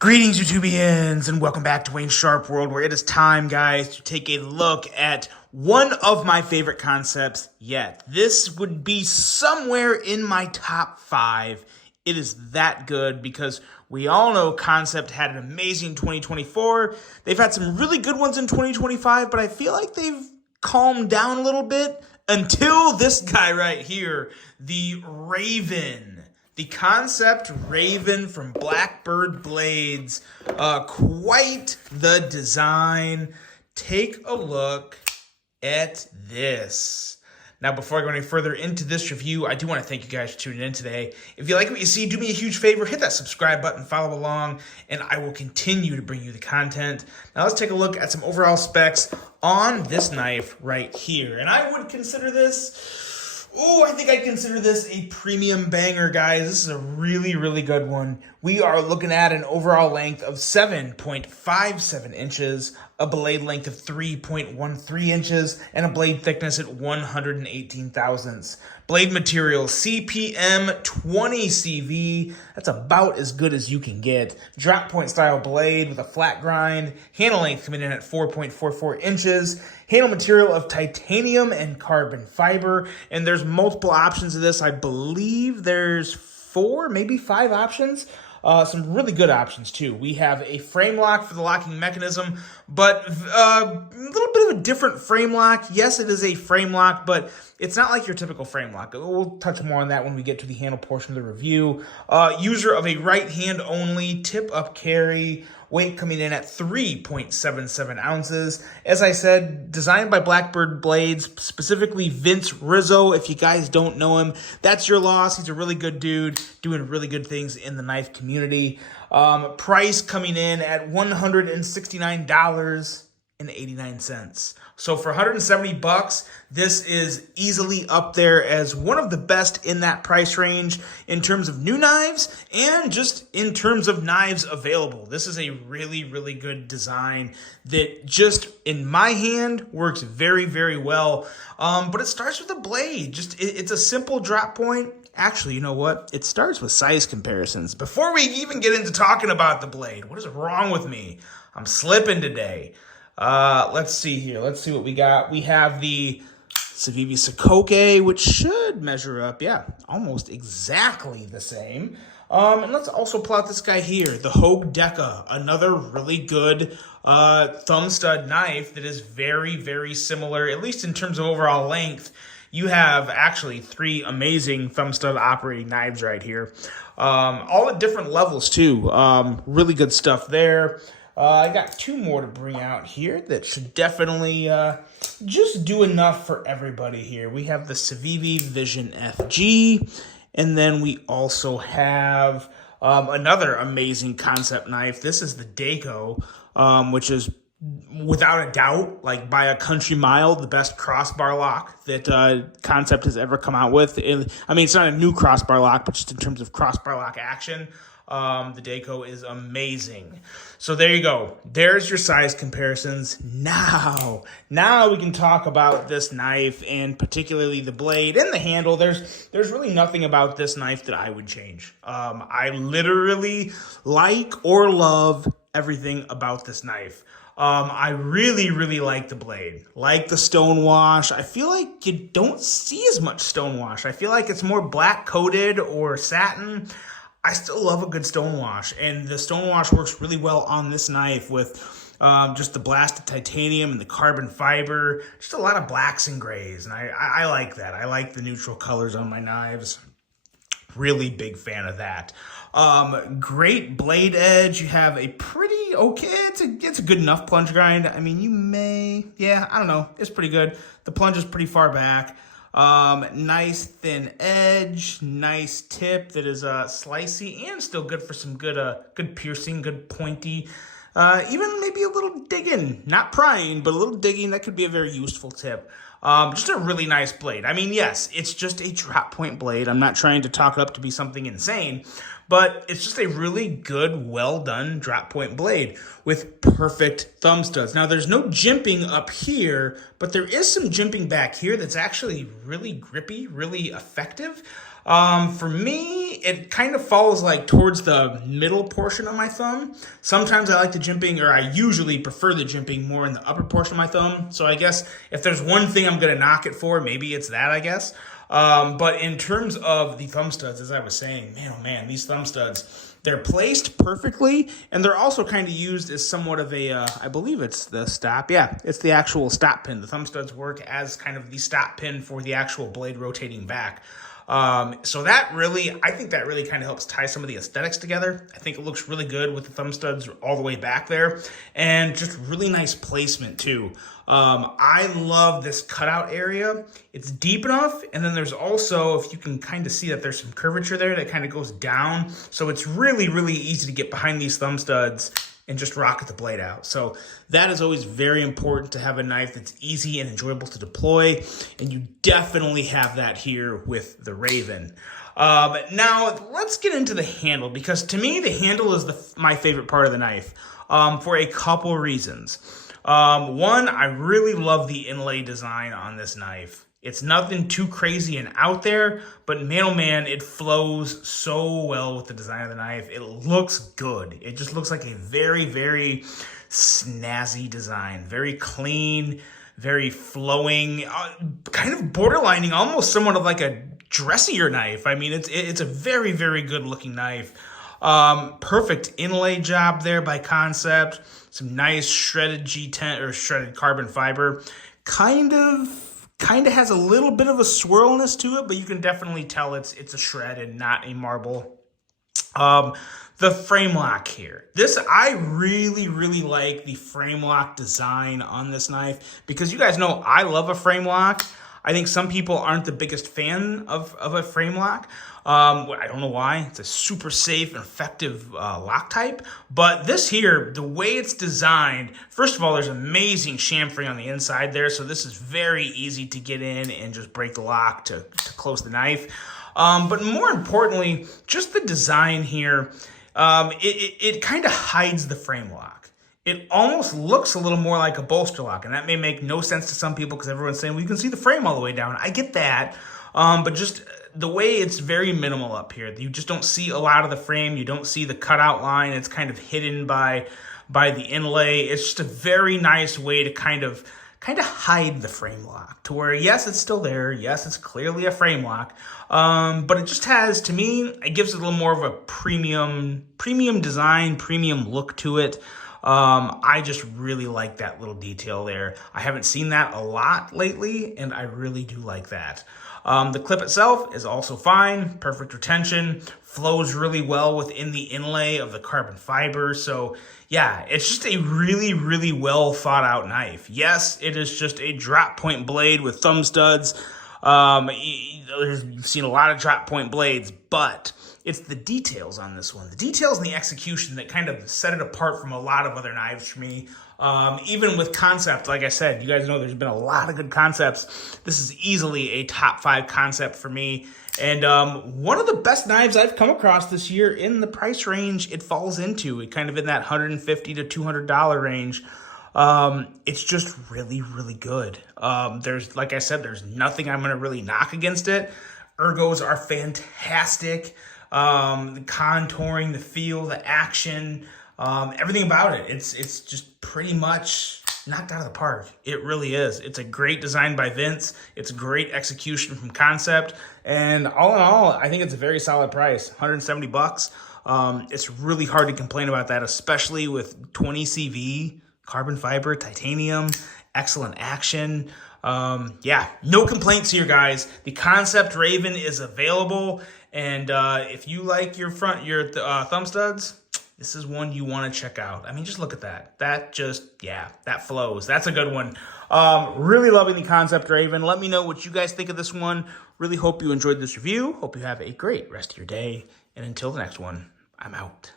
Greetings, YouTubians, and welcome back to Wayne Sharp World, where it is time, guys, to take a look at one of my favorite concepts yet. This would be somewhere in my top 5. It is that good because we all know Kansept had an amazing 2024. They've had some really good ones in 2025, but I feel like they've calmed down a little bit until this guy right here, the Raven. The Kansept Raven from Blackbird Blades. Quite the design. Take a look at this. Now, before I go any further into this review, I do want to thank you guys for tuning in today. If you like what you see, do me a huge favor, hit that subscribe button, follow along, and I will continue to bring you the content. Now, let's take a look at some overall specs on this knife right here. And I would consider this... I think I'd consider this a premium banger, guys. This is a really, really good one. We are looking at an overall length of 7.57 inches, a blade length of 3.13 inches, and a blade thickness at 118 thousandths. Blade material, CPM 20 CV. That's about as good as you can get. Drop point style blade with a flat grind. Handle length coming in at 4.44 inches. Handle material of titanium and carbon fiber. And there's multiple options of this. I believe there's 4, maybe 5 options. Some really good options, too. We have a frame lock for the locking mechanism, but a little bit of a different frame lock. Yes, it is a frame lock, but it's not like your typical frame lock. We'll touch more on that when we get to the handle portion of the review. User of a right hand only, tip up carry, weight coming in at 3.77 ounces. As I said, designed by Blackbird Blades, specifically Vince Rizzo. If you guys don't know him, that's your loss. He's a really good dude, doing really good things in the knife community. Price coming in at $169.89. So for $170, this is easily up there as one of the best in that price range in terms of new knives and just in terms of knives available. This is a really, really good design that just in my hand works very, very well. But it starts with a blade. It's a simple drop point. Actually, you know what? It starts with size comparisons. Before we even get into talking about the blade, what is wrong with me? I'm slipping today. Let's see here. Let's see what we got. We have the Civivi Sokoke, which should measure up, yeah, almost exactly the same. And let's also plot this guy here, the Hogue Deca, another really good thumb stud knife that is very, very similar, at least in terms of overall length. You have actually 3 amazing thumb stud operating knives right here, all at different levels too. Really good stuff there. I got 2 more to bring out here that should definitely just do enough for everybody here. We have the Civivi Vision FG, and then we also have another amazing Kansept knife. This is the Daco, which is without a doubt, like by a country mile, the best crossbar lock that Kansept has ever come out with. I mean, it's not a new crossbar lock, but just in terms of crossbar lock action, the Daco is amazing. So there you go. There's your size comparisons. Now we can talk about this knife and particularly the blade and the handle. There's really nothing about this knife that I would change. I literally like or love everything about this knife. I really, really like the blade, like the stonewash. I feel like you don't see as much stonewash. I feel like it's more black coated or satin. I still love a good stonewash, and the stonewash works really well on this knife with just the blasted titanium and the carbon fiber, just a lot of blacks and grays, and I like that. I like the neutral colors on my knives. Really big fan of that. Great blade edge. You have a pretty okay. It's a good enough plunge grind. I mean, I don't know. It's pretty good. The plunge is pretty far back. Nice thin edge, nice tip that is slicey and still good for some good piercing, good pointy. Even maybe a little digging, not prying, but a little digging. That could be a very useful tip. Just a really nice blade. I mean, yes, it's just a drop point blade. I'm not trying to talk it up to be something insane, but it's just a really good, well done drop point blade with perfect thumb studs. Now, there's no jimping up here, but there is some jimping back here that's actually really grippy, really effective. For me, it kind of falls like towards the middle portion of my thumb. Sometimes I like the jimping, or I usually prefer the jimping more in the upper portion of my thumb. So I guess if there's one thing I'm going to knock it for, maybe it's that, I guess. But in terms of the thumb studs, as I was saying, man, oh man, these thumb studs, they're placed perfectly, and they're also kind of used as somewhat of a, I believe it's the stop. Yeah, it's the actual stop pin. The thumb studs work as kind of the stop pin for the actual blade rotating back. So that really, I think that really kind of helps tie some of the aesthetics together. I think it looks really good with the thumb studs all the way back there, and just really nice placement too. I love this cutout area. It's deep enough, and then there's also, if you can kind of see that there's some curvature there that kind of goes down. So it's really, really easy to get behind these thumb studs and just rocket the blade out. So that is always very important, to have a knife that's easy and enjoyable to deploy, and you definitely have that here with the Raven. Now, let's get into the handle, because to me, the handle is my favorite part of the knife for a couple reasons. One, I really love the inlay design on this knife. It's nothing too crazy and out there, but man, oh man, it flows so well with the design of the knife. It looks good. It just looks like a very, very snazzy design. Very clean, very flowing, kind of borderlining almost somewhat of like a dressier knife. I mean, it's a very, very good looking knife. Perfect inlay job there by Kansept. Some nice shredded G10 or shredded carbon fiber. Kind of has a little bit of a swirlness to it, but you can definitely tell it's a shred and not a marble. The frame lock here. I really, really like the frame lock design on this knife, because you guys know I love a frame lock. I think some people aren't the biggest fan of a frame lock. I don't know why. It's a super safe and effective lock type. But this here, the way it's designed, first of all, there's amazing chamfering on the inside there. So this is very easy to get in and just break the lock to close the knife. But more importantly, just the design here, it kind of hides the frame lock. It almost looks a little more like a bolster lock, and that may make no sense to some people because everyone's saying, well, you can see the frame all the way down. I get that, but just the way it's very minimal up here. You just don't see a lot of the frame. You don't see the cutout line. It's kind of hidden by the inlay. It's just a very nice way to kind of hide the frame lock, to where, yes, it's still there. Yes, it's clearly a frame lock, but it just has, to me, it gives it a little more of a premium design, premium look to it. I just really like that little detail there. I haven't seen that a lot lately, and I really do like that. The clip itself is also fine, perfect retention, flows really well within the inlay of the carbon fiber. So yeah, it's just a really, really well thought out knife. Yes, it is just a drop point blade with thumb studs. You've seen a lot of drop point blades, but it's the details on this one. The details and the execution that kind of set it apart from a lot of other knives for me. Even with Kansept, like I said, you guys know there's been a lot of good Kansepts. This is easily a top 5 Kansept for me. And one of the best knives I've come across this year in the price range it falls into. It kind of in that $150 to $200 range. It's just really, really good. Like I said, there's nothing I'm going to really knock against it. Ergos are fantastic. The contouring, the feel, the action, everything about it. It's just pretty much knocked out of the park. It really is. It's a great design by Vince. It's a great execution from Kansept. And all in all, I think it's a very solid price, $170. It's really hard to complain about that, especially with 20 CV, carbon fiber, titanium, excellent action. Yeah, no complaints here, guys. The Kansept Raven is available. And if you like your thumb studs, this is one you want to check out. I mean, just look at that. That flows. That's a good one. Really loving the Kansept Raven. Let me know what you guys think of this one. Really hope you enjoyed this review. Hope you have a great rest of your day. And until the next one, I'm out.